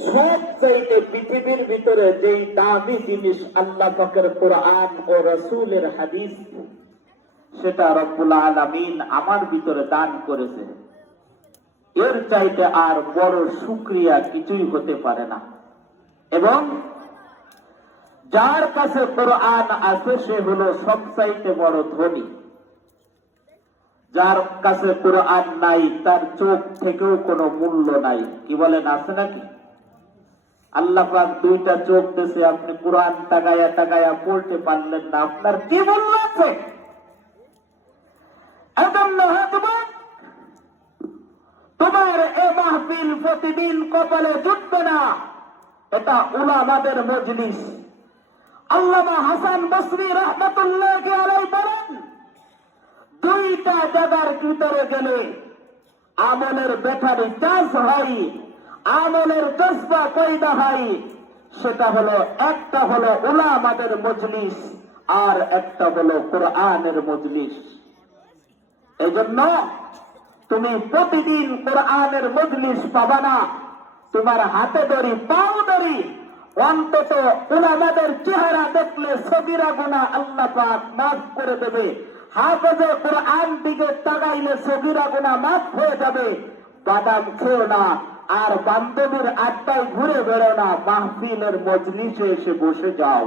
সবচাইতে পৃথিবীর ভিতরে যেই দামি জিনিস আল্লাহ পাকের কোরআন ও রাসূলের হাদিস, সেটা রব্বুল আলামিন আমার ভিতরে দান করেছে। এর চাইতে আর বড় শুকরিয়া কিছুই হতে পারে না। এবং যার কাছে কোরআন আছে সে হলো সবচাইতে বড় ধনী। যার কাছে কোরআন নাই তার চোখ থেকেও কোনো মূল্য নাই। কি বলেন, আছে নাকি? আল্লাহ পাক দুইটা চোখ দিয়েছে, আপনি কোরআন তাকায়া তাকায়া পড়তে পারলেন না, আপনার কি মূল্য আছে? তোমার এ মাহফিল প্রতিদিন কপালে জুটবে না। এটা উলামাদের মজলিস। আল্লামা হাসান বসরি রাহমাতুল্লাহি আলাইহি বলেন, দুইটা জায়গার ভিতরে গেলে আমলের ব্যাটারি চার্জ হয়, আমলের জজবা পয়দা হয়। সেটা হলো, একটা হলো উলামাদের মজলিস আর একটা হলো কোরআনের মজলিস। এজন্য তুমি প্রতিদিন কোরআনের মজলিস পাবা না। তোমার হাতে ধরি পাও ধরি অন্তত উলামাদের চেহারা দেখলে সগীরা গুনাহ আল্লাহ পাক মাফ করে দেবে। হাফেজে কোরআন দিকে তাকাইলে সগীরা গুনাহ মাফ হয়ে যাবে। বাদাম খেও না আর বান্ধবীর আড্ডায় ঘুরে বেড়ো না, মাহফিলের মজলিসে এসে বসে যাও।